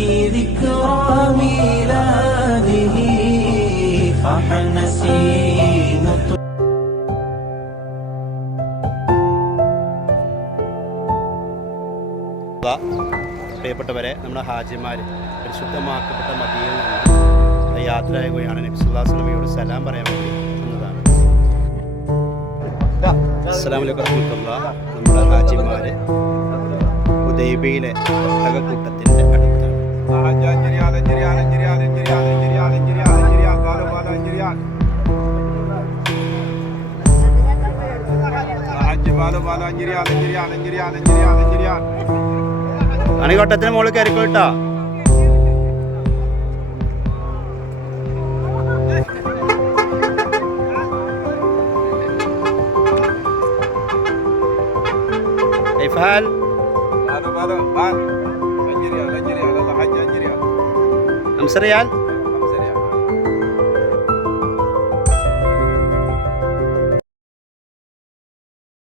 في ذكرى ميلاده فاح النسيم. പ്രിയപ്പെട്ടവരെ, നമ്മുടെ ഹാജിമാർ പരിശുദ്ധമാക്കപ്പെട്ട മദീനയിൽ നിന്ന് യാത്രയാകുകയാണ്. നബി സല്ലല്ലാഹു അലൈഹി വസല്ലമയോട് സലാം പറയാൻ വേണ്ടി എന്നതാണ്. അസ്സലാമു അലൈക്കും വറഹ്മത്തുള്ളാഹി. നമ്മുടെ ഹാജിമാർ ഹുദൈബിയിലെ ഒട്ടകക്കൂട്ടത്തിൻ്റെ അടുത്താണ്. അണികോട്ടത്തിന് മുകളിൽ കയറിക്കോട്ടാ. إفعال خمسة ريال.